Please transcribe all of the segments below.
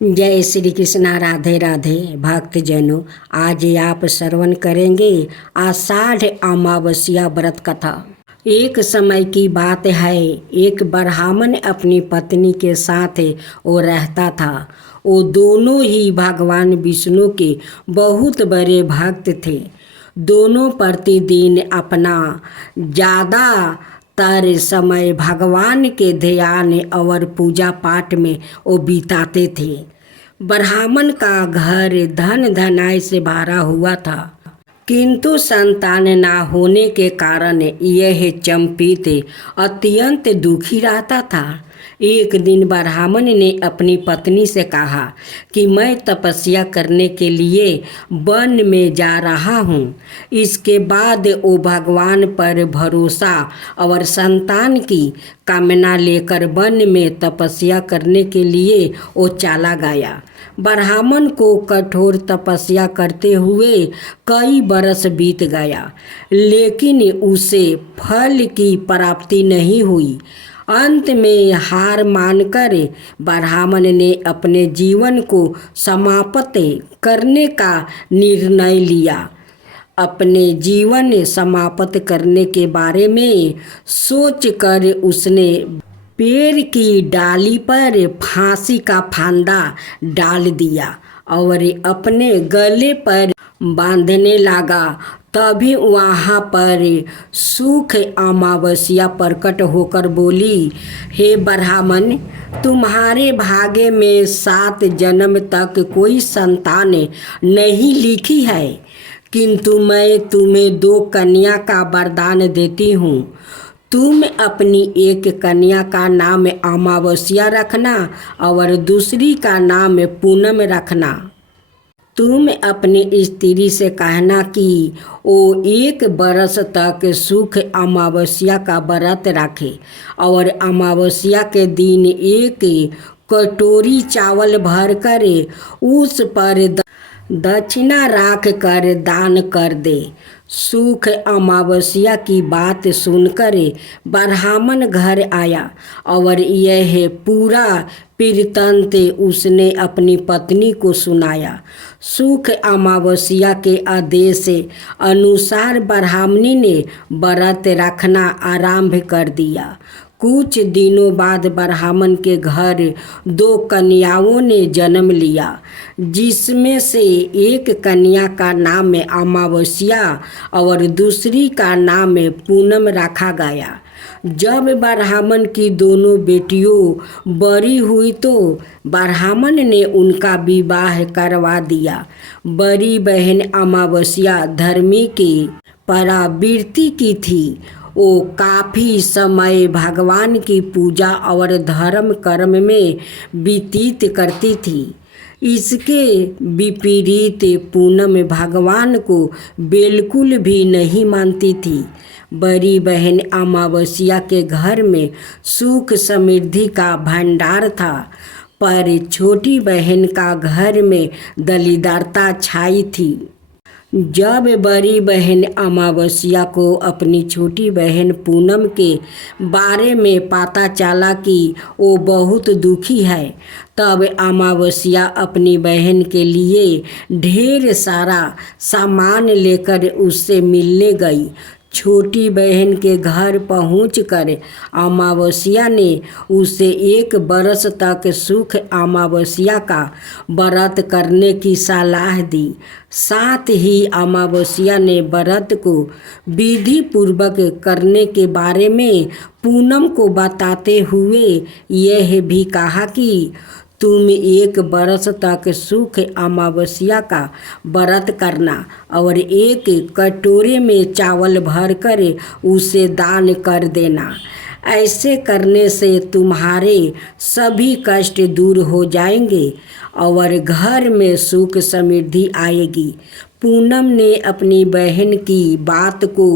जय श्री कृष्णा। राधे राधे भक्तजनों, आज आप श्रवण करेंगे आषाढ़ अमावस्या व्रत कथा। एक समय की बात है, एक ब्राह्मण अपनी पत्नी के साथ वो रहता था। वो दोनों ही भगवान विष्णु के बहुत बड़े भक्त थे। दोनों प्रतिदिन अपना ज़्यादातर समय भगवान के ध्यान और पूजा पाठ में वो बिताते थे। ब्राह्मण का घर धन धनाय से भरा हुआ था, किंतु संतान ना होने के कारण यह चंपित अत्यंत दुखी रहता था। एक दिन ब्राह्मण ने अपनी पत्नी से कहा कि मैं तपस्या करने के लिए वन में जा रहा हूँ। इसके बाद वो भगवान पर भरोसा और संतान की कामना लेकर वन में तपस्या करने के लिए वो चला गया। ब्राह्मण को कठोर तपस्या करते हुए कई बरस बीत गया, लेकिन उसे फल की प्राप्ति नहीं हुई। अंत में हार मानकर ब्राह्मण ने अपने जीवन को समाप्त करने का निर्णय लिया। अपने जीवन समाप्त करने के बारे में सोचकर उसने पेड़ की डाली पर फांसी का फंदा डाल दिया और अपने गले पर बांधने लगा। तभी वहाँ पर सुख अमावस्या प्रकट होकर बोली, हे ब्राह्मण, तुम्हारे भाग्य में 7 जन्म तक कोई संतान नहीं लिखी है, किंतु मैं तुम्हें 2 कन्या का वरदान देती हूँ। तुम अपनी एक कन्या का नाम अमावस्या रखना और दूसरी का नाम पूनम रखना। तुम अपनी स्त्री से कहना कि वो 1 बरस तक सुख अमावस्या का व्रत रखे और अमावस्या के दिन 1 कटोरी चावल भर कर उस पर दक्षिणा रख कर दान कर दे। सुख अमावस्या की बात सुनकर ब्राह्मण घर आया और यह पूरा वृत्तांत उसने अपनी पत्नी को सुनाया। सुख अमावस्या के आदेश अनुसार ब्राह्मणी ने व्रत रखना आरंभ कर दिया। कुछ दिनों बाद ब्राह्मण के घर 2 कन्याओं ने जन्म लिया, जिसमें से एक कन्या का नाम अमावस्या और दूसरी का नाम पूनम रखा गया। जब ब्राह्मण की दोनों बेटियों बड़ी हुई तो ब्राह्मण ने उनका विवाह करवा दिया। बड़ी बहन अमावस्या धर्मी की प्रवृत्ति की थी। वो काफ़ी समय भगवान की पूजा और धर्म कर्म में व्यतीत करती थी। इसके विपरीत पूनम भगवान को बिल्कुल भी नहीं मानती थी। बड़ी बहन अमावस्या के घर में सुख समृद्धि का भंडार था, पर छोटी बहन का घर में दरिद्रता छाई थी। जब बड़ी बहन अमावस्या को अपनी छोटी बहन पूनम के बारे में पता चला कि वो बहुत दुखी है, तब अमावस्या अपनी बहन के लिए ढेर सारा सामान लेकर उससे मिलने गई। छोटी बहन के घर पहुंचकर अमावस्या ने उसे 1 बरस तक सुख अमावस्या का व्रत करने की सलाह दी। साथ ही अमावस्या ने व्रत को विधि पूर्वक करने के बारे में पूनम को बताते हुए यह भी कहा कि तुम 1 बरस तक सुख अमावस्या का व्रत करना और 1 कटोरे में चावल भरकर उसे दान कर देना। ऐसे करने से तुम्हारे सभी कष्ट दूर हो जाएंगे और घर में सुख समृद्धि आएगी। पूनम ने अपनी बहन की बात को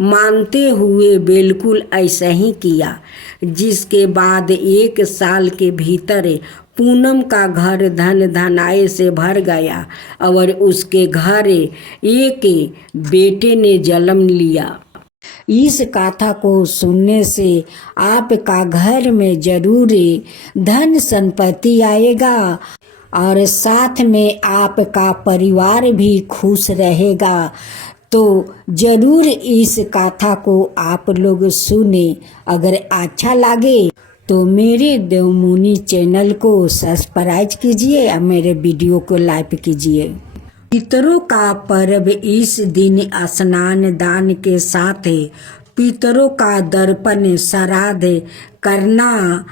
मानते हुए बिल्कुल ऐसा ही किया, जिसके बाद 1 साल के भीतर पूनम का घर धन धनाय से भर गया और उसके घर एक बेटे ने जन्म लिया। इस गाथा को सुनने से आपका घर में जरूर धन संपत्ति आएगा और साथ में आपका परिवार भी खुश रहेगा। तो जरूर इस गाथा को आप लोग सुने। अगर अच्छा लगे तो मेरे देवमुनि चैनल को सब्सक्राइब कीजिए और मेरे वीडियो को लाइक कीजिए। पितरों का पर्व इस दिन स्नान दान के साथ पितरों का दर्पण श्राद्ध करना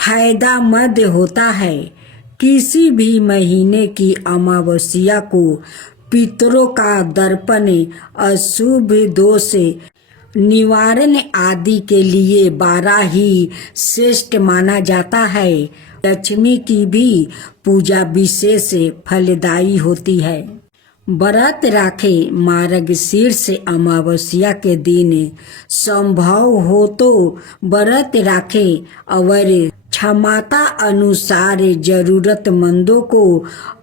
फायदामंद होता है। किसी भी महीने की अमावस्या को पितरों का दर्पण अशुभ दोष निवारण आदि के लिए बड़ा ही श्रेष्ठ माना जाता है। लक्ष्मी की भी पूजा विशेष फलदायी होती है। व्रत राखे मार्गशीर्ष अमावस्या के दिन संभव हो तो व्रत राखे और क्षमता अनुसार जरूरतमंदों को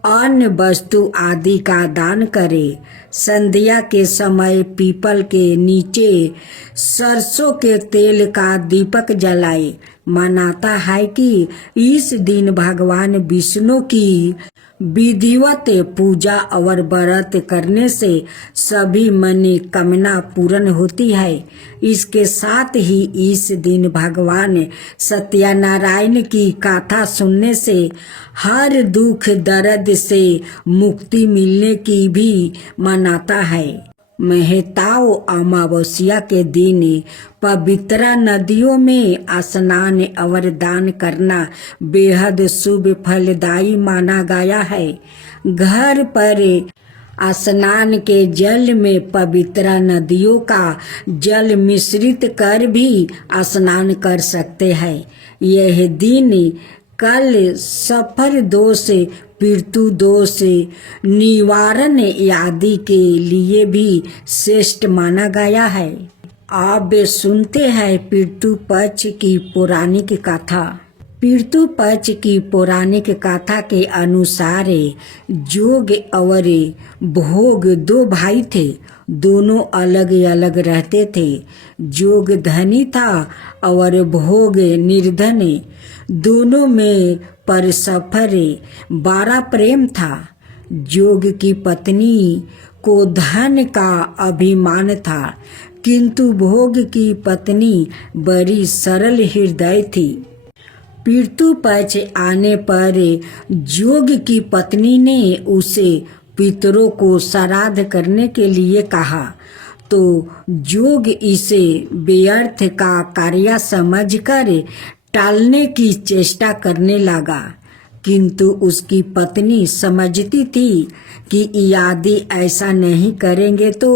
अन्न वस्तु आदि का दान करे। संध्या के समय पीपल के नीचे सरसों के तेल का दीपक जलाए। मानता है कि इस दिन भगवान विष्णु की विधिवत पूजा और व्रत करने से सभी मनोकामना पूर्ण होती है। इसके साथ ही इस दिन भगवान सत्यनारायण की कथा सुनने से हर दुख दर्द से मुक्ति मिलने की भी मान्यता है। महताओं अमावस्या के दिन पवित्र नदियों में स्नान और दान करना बेहद शुभ फलदायी माना गया है। घर पर स्नान के जल में पवित्र नदियों का जल मिश्रित कर भी स्नान कर सकते हैं। यह दिन कल सफर दोष पितृ दोष निवारण आदि के लिए भी श्रेष्ठ माना गया है। आप सुनते हैं पितृ पक्ष की पौराणिक कथा। पितृ पक्ष की पौराणिक कथा के अनुसार जोग और भोग दो भाई थे। दोनों अलग अलग रहते थे। जोग धनी था और भोग निर्धन। दोनों में परस्पर बड़ा प्रेम था। जोग की पत्नी को धन का अभिमान था, किंतु भोग की पत्नी बड़ी सरल हृदय थी। पितृ पक्ष आने पर जोग की पत्नी ने उसे पितरों को श्राद्ध करने के लिए कहा, तो जोग इसे व्यर्थ का कार्य समझकर टालने की चेष्टा करने लगा। किंतु उसकी पत्नी समझती थी कि यदि ऐसा नहीं करेंगे तो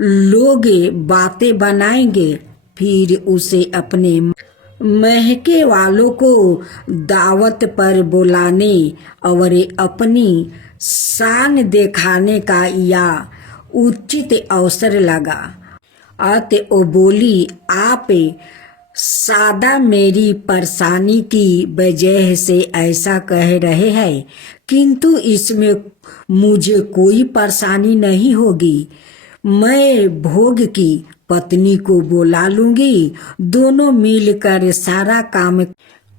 लोग बातें बनाएंगे, फिर उसे अपने महके वालों को दावत पर बुलाने और अपनी शान दिखाने का यह उचित अवसर लगा। अतः वो बोली, आप सादा मेरी परेशानी की वजह से ऐसा कह रहे हैं, किंतु इसमें मुझे कोई परेशानी नहीं होगी। मैं भोग की पत्नी को बुला लूंगी, दोनों मिलकर सारा काम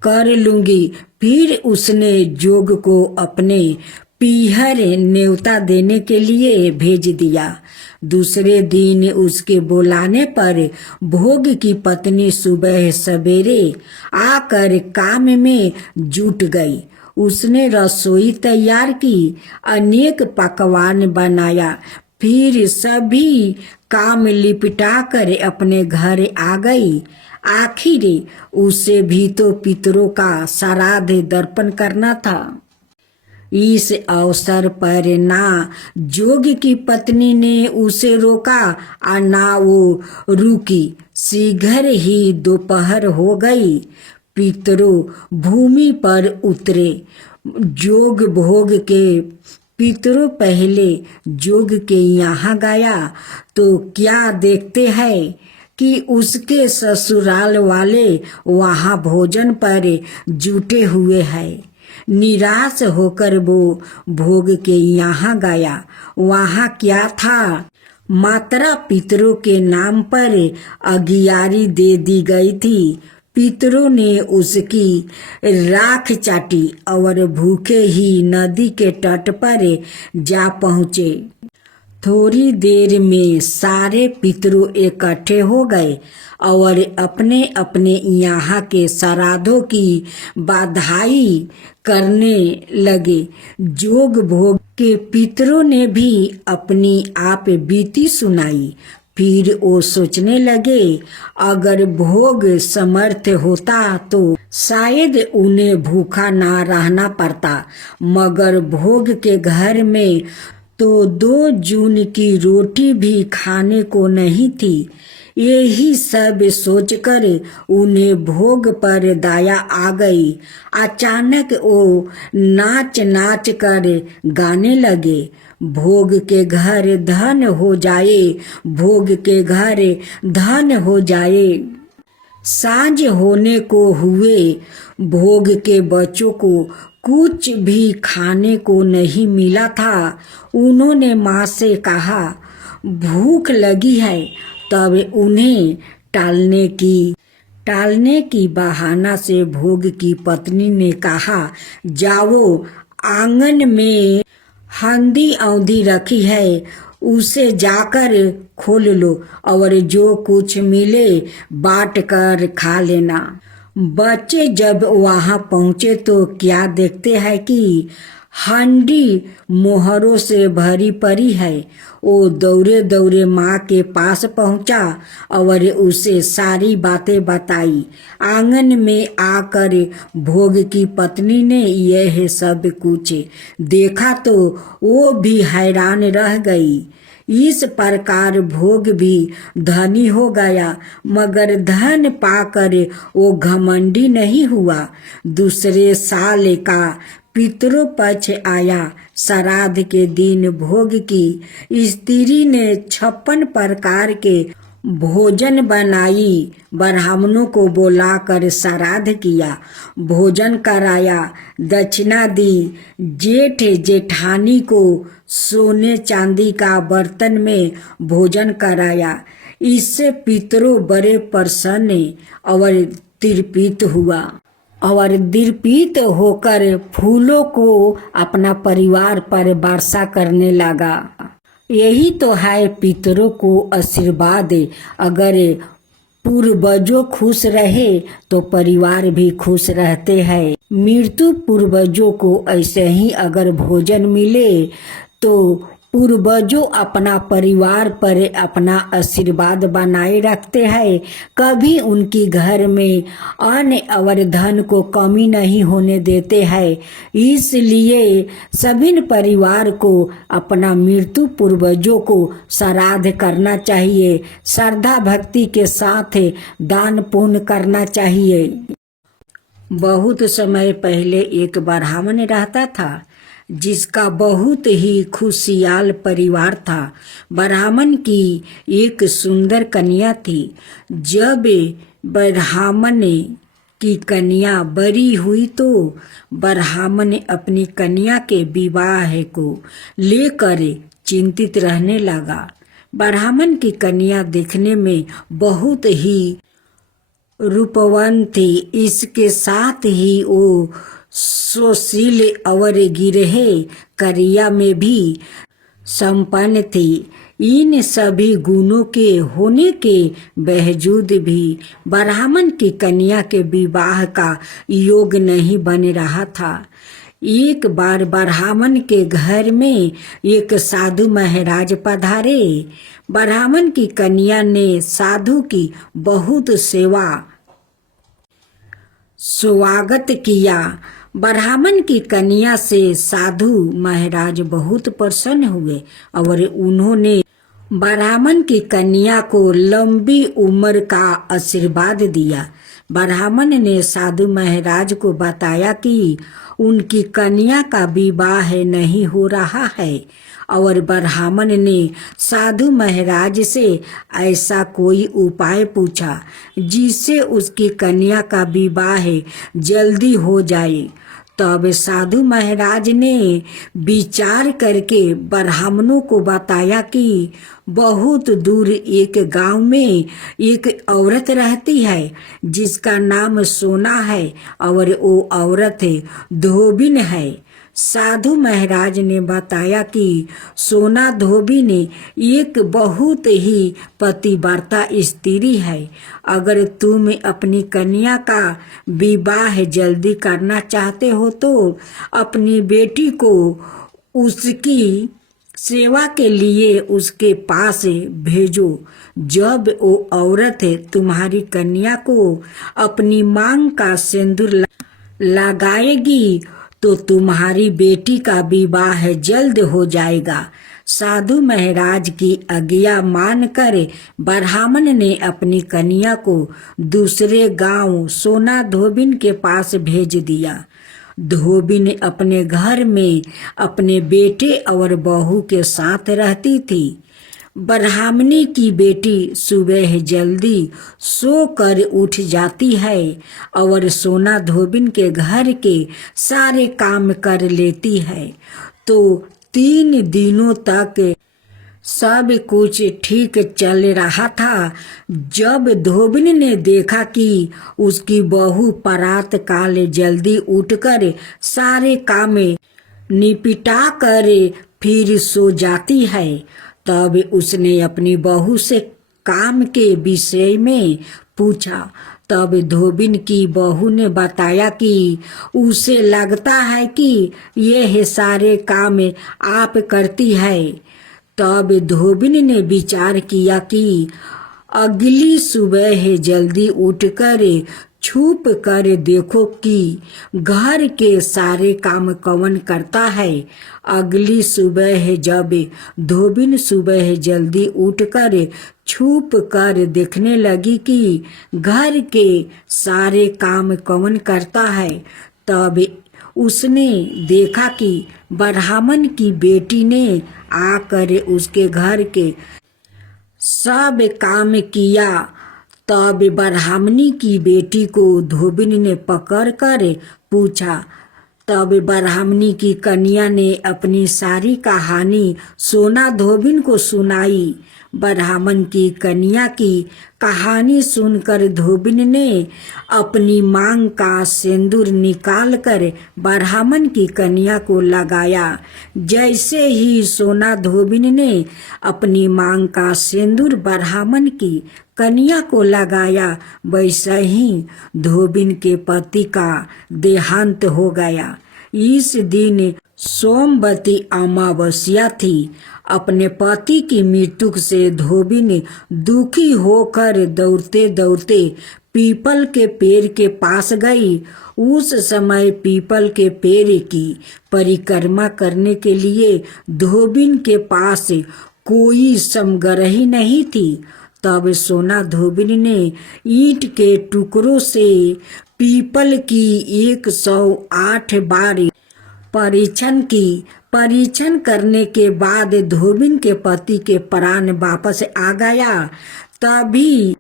कर लूंगी। फिर उसने जोग को अपने पीहर न्योता देने के लिए भेज दिया। दूसरे दिन उसके बुलाने पर भोग की पत्नी सुबह सवेरे आकर काम में जुट गई। उसने रसोई तैयार की, अनेक पकवान बनाया, फिर सभी काम लिपटा कर अपने घर आ गई। आखिर उसे भी तो पितरों का श्राद्ध दर्पण करना था। इस अवसर पर ना जोग की पत्नी ने उसे रोका और ना वो रुकी। शीघ्र ही दोपहर हो गई। पितरों भूमि पर उतरे। जोग भोग के पितरों पहले जोग के यहाँ गया तो क्या देखते हैं कि उसके ससुराल वाले वहाँ भोजन पर जुटे हुए हैं। निराश होकर वो भोग के यहाँ गया। वहाँ क्या था? मात्रा पितरों के नाम पर अगियारी दे दी गई थी। पितरों ने उसकी राख चाटी और भूखे ही नदी के तट पर जा पहुँचे। थोड़ी देर में सारे पितरों इकट्ठे हो गए और अपने अपने यहाँ के श्राद्धों की बधाई करने लगे। जोग भोग के पितरों ने भी अपनी आप बीती सुनाई। फिर वो सोचने लगे, अगर भोग समर्थ होता तो शायद उन्हें भूखा ना रहना पड़ता, मगर भोग के घर में तो 2 जून की रोटी भी खाने को नहीं थी। यही सब सोचकर उन्हें भोग पर दया आ गई। अचानक वो नाच नाच कर गाने लगे, भोग के घर धन हो जाए, भोग के घर धन हो जाए। सांझ होने को हुए, भोग के बच्चों को कुछ भी खाने को नहीं मिला था। उन्होंने माँ से कहा, भूख लगी है। तब उन्हें टालने की बहाना से भोग की पत्नी ने कहा, जाओ, आंगन में हंदी औंधी रखी है, उसे जाकर खोल लो और जो कुछ मिले बांट कर खा लेना। बच्चे जब वहां पहुंचे तो क्या देखते हैं कि हांडी मोहरों से भरी पड़ी है। वो दौड़े दौड़े माँ के पास पहुंचा और उसे सारी बातें बताई। आंगन में आकर भोग की पत्नी ने यह सब कुछ देखा तो वो भी हैरान रह गई। इस प्रकार भोग भी धनी हो गया, मगर धन पाकर वो घमंडी नहीं हुआ। दूसरे साल का पितरों पक्ष आया। श्राद्ध के दिन भोग की स्त्री ने 56 प्रकार के भोजन बनाई। ब्राह्मणों को बुलाकर श्राद्ध किया, भोजन कराया, दक्षिणा दी। जेठ जेठानी को सोने चांदी का बर्तन में भोजन कराया। इससे पितरों बड़े प्रसन्न और तृप्त होकर फूलों को अपना परिवार पर वर्षा करने लगा। यही तो है पितरों को आशीर्वाद। अगर पूर्वजों खुश रहे तो परिवार भी खुश रहते हैं। मृत्यु पूर्वजों को ऐसे ही अगर भोजन मिले तो पूर्वजों अपना परिवार पर अपना आशीर्वाद बनाए रखते हैं। कभी उनकी घर में अन्न और धन को कमी नहीं होने देते हैं। इसलिए सभी परिवार को अपना मृत्यु पूर्वजों को श्राद्ध करना चाहिए। श्रद्धा भक्ति के साथ दान पुण्य करना चाहिए। बहुत समय पहले एक ब्राह्मण रहता था जिसका बहुत ही खुशहाल परिवार था। ब्राह्मण की एक सुंदर कन्या थी। जब ब्राह्मण की कन्या बड़ी हुई तो ब्राह्मण अपनी कन्या के विवाह को लेकर चिंतित रहने लगा। ब्राह्मण की कन्या देखने में बहुत ही रूपवान थी। इसके साथ ही वो सुशील और गिरहे करिया में भी संपन्न थी। इन सभी गुणों के होने के बावजूद भी ब्राह्मण की कन्या के विवाह का योग नहीं बन रहा था। एक बार ब्राह्मण के घर में एक साधु महाराज पधारे। ब्राह्मण की कन्या ने साधु की बहुत स्वागत किया। ब्राह्मण की कन्या से साधु महाराज बहुत प्रसन्न हुए और उन्होंने ब्राह्मण की कन्या को लंबी उम्र का आशीर्वाद दिया। ब्राह्मण ने साधु महाराज को बताया कि उनकी कन्या का विवाह नहीं हो रहा है और ब्राह्मण ने साधु महाराज से ऐसा कोई उपाय पूछा जिससे उसकी कन्या का विवाह जल्दी हो जाए। तब साधु महाराज ने विचार करके ब्राह्मणों को बताया कि बहुत दूर एक गांव में एक औरत रहती है जिसका नाम सोना है और वो औरत धोबिन है। साधु महाराज ने बताया कि सोना धोबिन एक बहुत ही पतिव्रता स्त्री है। अगर तुम अपनी कन्या का विवाह जल्दी करना चाहते हो तो अपनी बेटी को उसकी सेवा के लिए उसके पास भेजो। जब वो औरत तुम्हारी कन्या को अपनी मांग का सिंदूर लगाएगी तो तुम्हारी बेटी का विवाह जल्द हो जाएगा। साधु महाराज की आज्ञा मानकर ब्राह्मण ने अपनी कन्या को दूसरे गांव सोना धोबिन के पास भेज दिया। धोबिन अपने घर में अपने बेटे और बहू के साथ रहती थी। ब्राह्मणी की बेटी सुबह जल्दी सोकर उठ जाती है और सोना धोबिन के घर के सारे काम कर लेती है। तो 3 दिनों तक सब कुछ ठीक चल रहा था। जब धोबिन ने देखा कि उसकी बहू प्रातः काल जल्दी उठकर सारे काम निपटा कर फिर सो जाती है, तब उसने अपनी बहू से काम के विषय में पूछा। तब धोबिन की बहू ने बताया कि उसे लगता है कि यह सारे काम आप करती है। तब धोबिन ने विचार किया कि अगली सुबह जल्दी उठकर छुप कर देखो कि घर के सारे काम कौन करता है। अगली सुबह जब धोबिन सुबह जल्दी उठकर छुप कर देखने लगी कि घर के सारे काम कौन करता है, तब उसने देखा कि ब्राह्मण की बेटी ने आकर उसके घर के सब काम किया। तब ब्राह्मणी की बेटी को धोबिन ने पकड़कर पूछा। तब ब्राह्मणी की कन्या ने अपनी सारी कहानी सोना धोबिन को सुनाई। ब्राह्मण की कन्या की कहानी सुनकर धोबिन ने अपनी मांग का सिंदूर निकालकर ब्राह्मण की कन्या को लगाया। जैसे ही सोना धोबिन ने अपनी मांग का सिंदूर ब्राह्मण की कन्या को लगाया, वैसे ही धोबिन के पति का देहांत हो गया। इस दिन सोमवती अमावस्या थी। अपने पति की मृत्यु से धोबिन दुखी होकर दौड़ते दौड़ते पीपल के पेड़ के पास गई। उस समय पीपल के पेड़ की परिक्रमा करने के लिए धोबिन के पास कोई समग्रही नहीं थी। तब सोना धोबिन ने ईंट के टुकड़ों से पीपल की 108 बार परीक्षण करने के बाद धोबिन के पति के प्राण वापस आ गया। तभी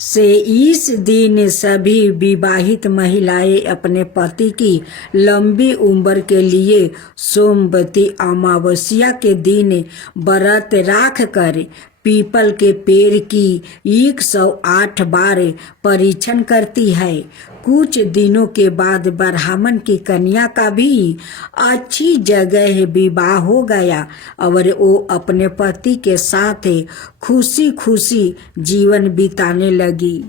से इस दिन सभी विवाहित महिलाएं अपने पति की लंबी उम्र के लिए सोमवती अमावस्या के दिन व्रत राख कर पीपल के पेड़ की 108 बार परीक्षण करती है। कुछ दिनों के बाद ब्राह्मण की कन्या का भी अच्छी जगह विवाह हो गया और वो अपने पति के साथ खुशी खुशी जीवन बिताने लगी।